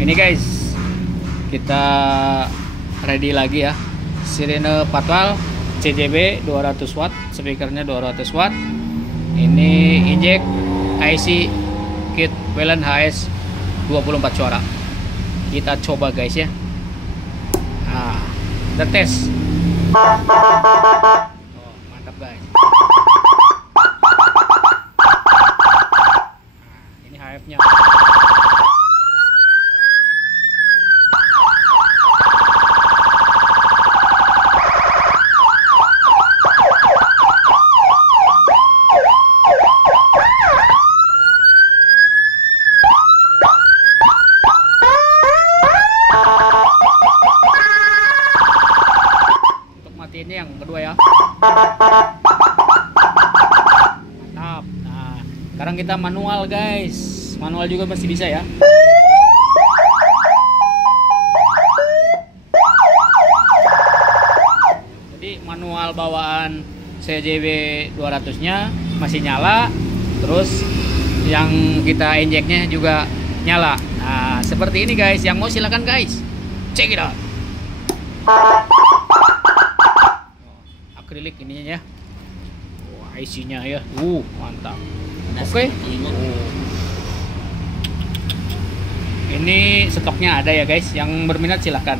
Ini guys, kita ready lagi ya. Sirene Patwal CJB 200 watt, speakernya 200 watt. Ini injek IC kit Welen HS 24 suara. Kita coba guys ya. Nah, kita tes. Oh, mantap guys. Nah, ini HF-nya. Ini yang kedua ya. Mantap. Nah, sekarang kita manual guys. Manual juga masih bisa ya. Jadi manual bawaan CJB 200-nya masih nyala. Terus yang kita injeknya juga nyala. Nah, seperti ini guys. Yang mau silakan guys. Check it out. Akrilik ininya ya. Wah, IC-nya ya. Mantap. Oke. Ini stoknya ada ya guys. Yang berminat silahkan.